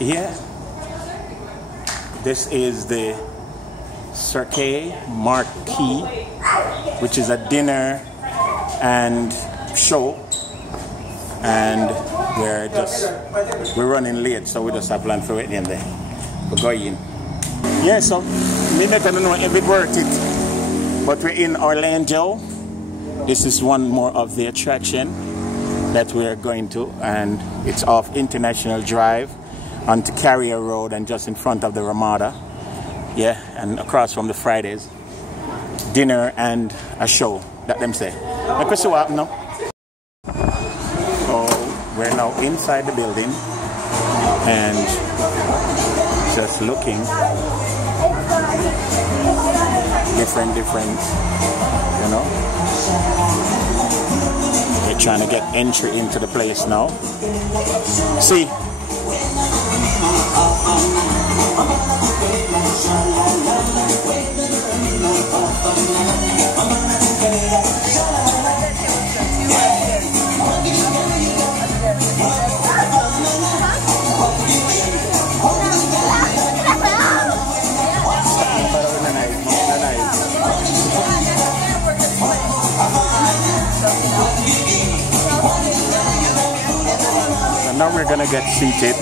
Yeah. This is the Cirque Marquis, which is a dinner and show. And we're running late, so we just have planned for it in there. We're going. Yeah, so me not gonna know if it worth it. But we're in Orlando. This is one more of the attraction that we are going to, and it's off International Drive onto Carrier Road and just in front of the Ramada. Yeah, and across from the Fridays. Dinner and a show, that them say. Like what's what now? So we're now inside the building and just looking different, you know. We're trying to get entry into the place now. See. And now we're gonna get seated.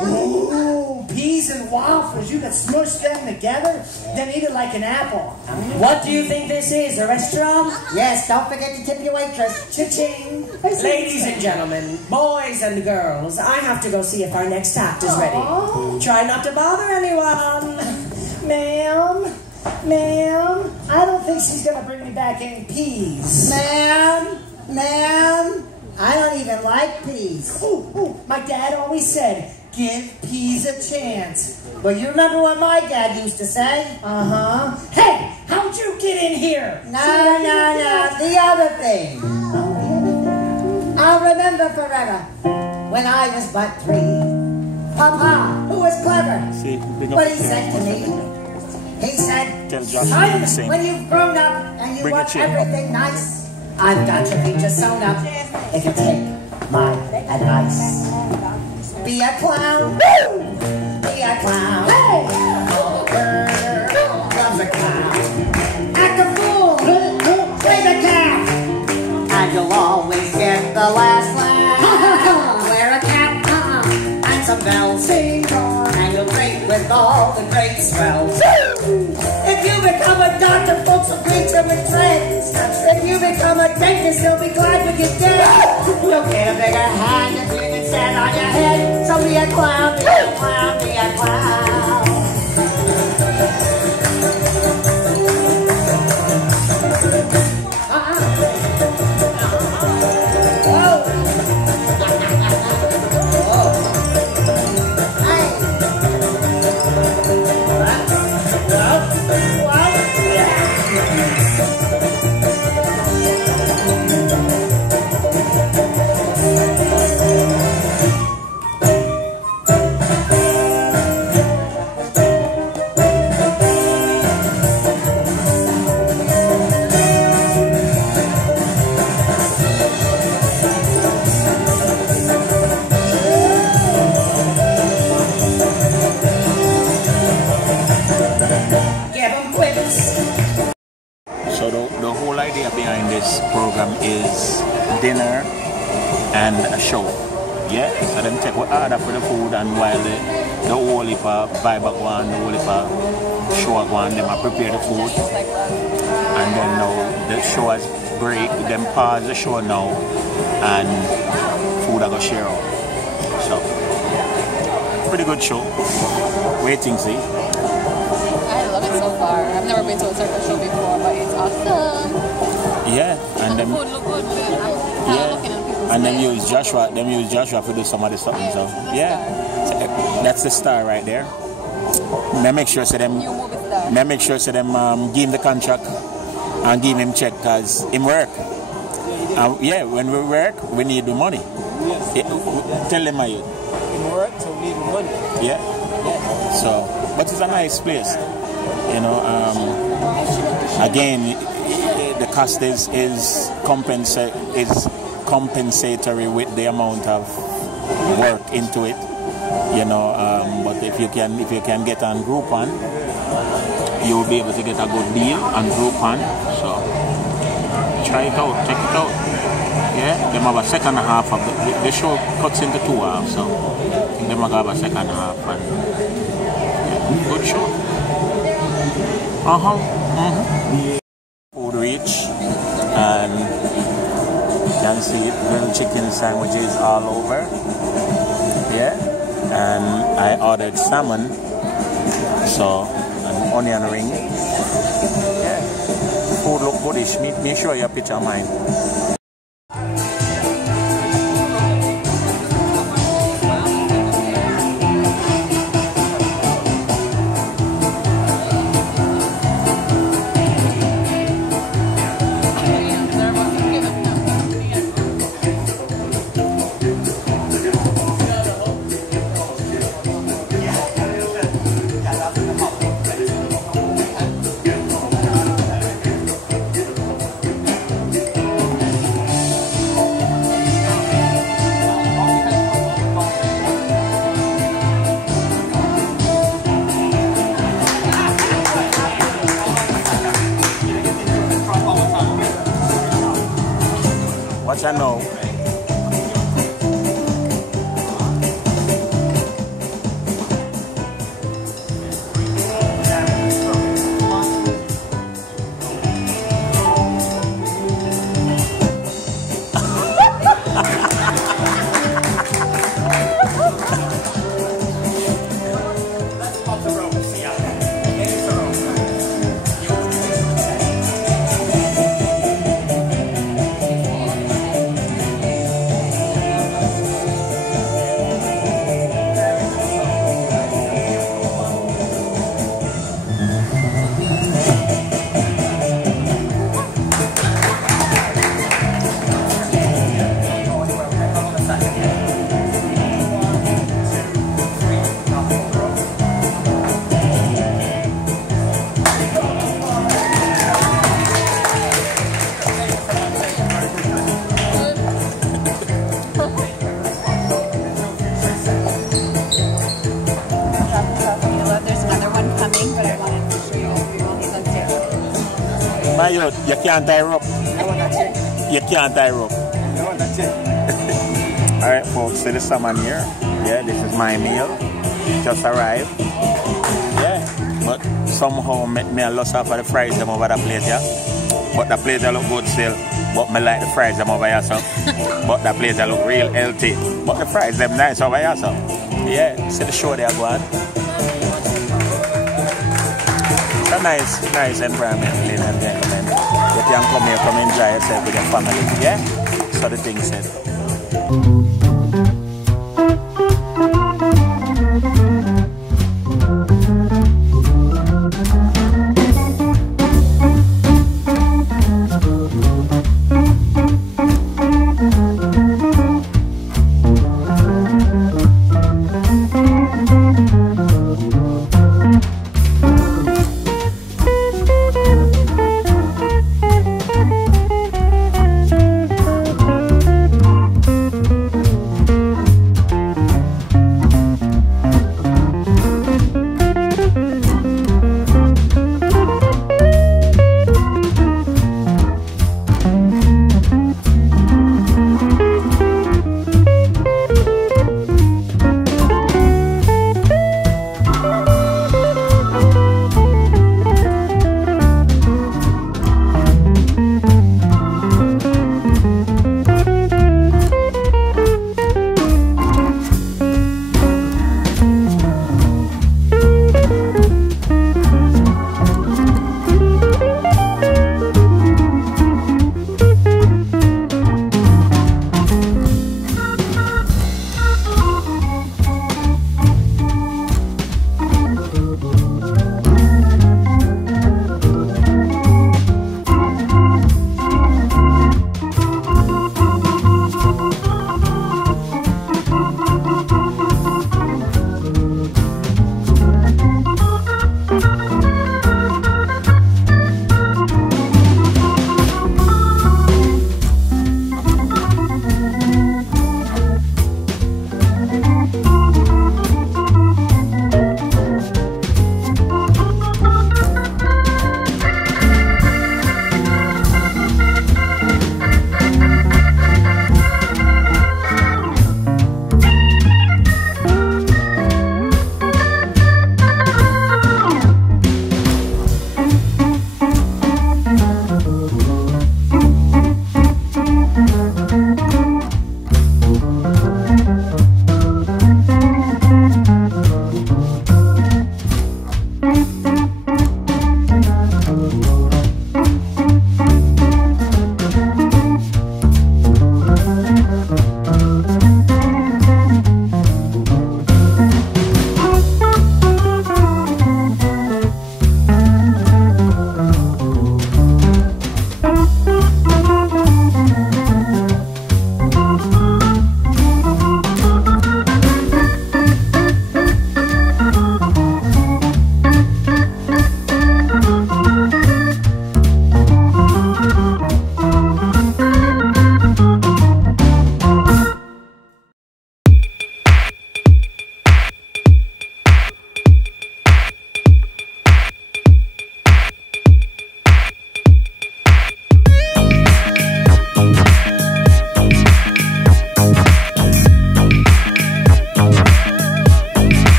Ooh, peas and waffles. You can smush them together, then eat it like an apple. What do you think this is, a restaurant? Yes, don't forget to tip your waitress. Cha-ching. Ladies and gentlemen, boys and girls, I have to go see if our next act is ready. Try not to bother anyone. Ma'am, I don't think she's gonna bring me back any peas. Ma'am, I don't even like peas. Ooh, my dad always said, give peas a chance. Well, you remember what my dad used to say? Uh-huh. Hey, how'd you get in here? No, the other thing. I'll remember forever when I was but 3. Papa, who was clever, See, what he said to me. He said, Tell Josh son, the same. when you've grown up and you Bring want your chin up. everything nice, I've got your future sewn up if you take my advice. Be a clown. Be a clown. Hey! Girl loves a clown. Act a fool. Play the cat. And you'll always get the last laugh. Wear a cap and some bells. And you'll drink with all the great swells. If you become a doctor, folks will greet you with trends. If you become a dentist, they'll be glad when you're dead. You'll get a bigger hand if you can stand on your head. So be a clown, be a clown, be a clown. and a show. Yeah, so them take what order for the food, and while the whole heap of vibe go on, the whole heap of show go on, them I prepare the food. And then now the show has break, them pause the show now, and food I go share out. So, pretty good show. Waiting, see. I love it so far. I've never been to a circus show before, but it's awesome. Yeah, and the them. food look good. And then use Joshua for do some of the something. So yeah, that's the star right there. May make sure so them give him the contract and give him check because him work. Yeah, when we work, we need the money. Tell them you. In work, so we need the money. Yeah. So, but it's a nice place. You know. Again, the cost is compensatory with the amount of work into it, you know. But if you can get on Groupon, you will be able to get a good deal on Groupon. So try it out, check it out. Yeah, they have a second half of the show cuts into 2 halves, so they might have a second half, and yeah, good show. Food reach, and you can see grilled chicken sandwiches all over. Yeah, and I ordered salmon, so an onion ring. Yeah, food look goodish. Make sure you picture mine. What I know. You can't tie rope. You can't tie rope. Alright folks, so this salmon here. Yeah, this is my meal. Just arrived. Yeah. But somehow me I lost half of the fries them over the plate, yeah. But the plate look good still. But me like the fries them over here, so. But the plate look real healthy. But the fries them nice over here, so. Yeah, see the show there go on. It's a nice environment, ladies and gentlemen. You can come here, come enjoy yourself with your family, yeah? So the thing said.